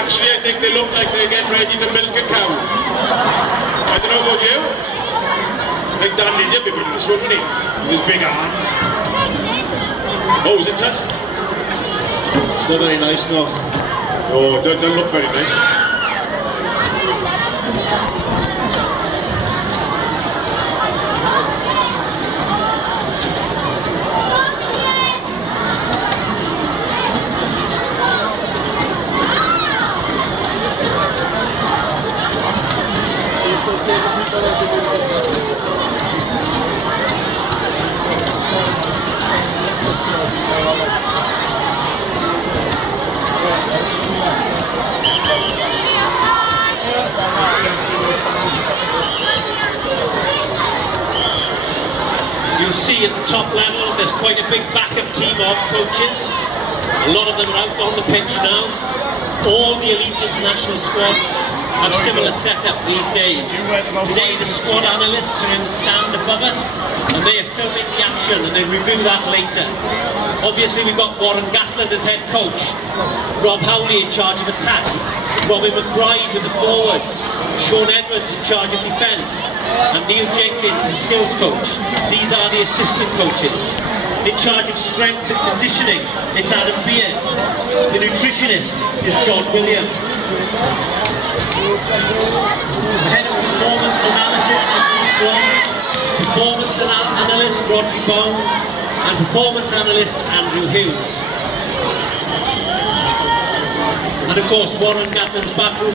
Actually, I think they look like they're getting ready to milk a cow. I don't know about you. I think Dan Lydia be winning this one, wouldn't he? With his big arms. Oh, is it tough? It's not very nice, no. Oh, it doesn't look very nice. You'll see at the top level there's quite a big backup team of coaches. A lot of them are out on the pitch now. All the elite international squads have similar setup these days. Today the squad analysts are in the stand above us and they are filming the action and they review that later. Obviously we've got Warren Gatland as head coach, Rob Howley in charge of attack, Robin McBride with the forwards, Sean Edwards in charge of defence, and Neil Jenkins, the skills coach. These are the assistant coaches. In charge of strength and conditioning, it's Adam Beard. The nutritionist is John William. The head of performance analysis is Bruce Swan, performance analyst Rodri Bone, and performance analyst Andrew Hughes. And of course Warren Gatland's backroom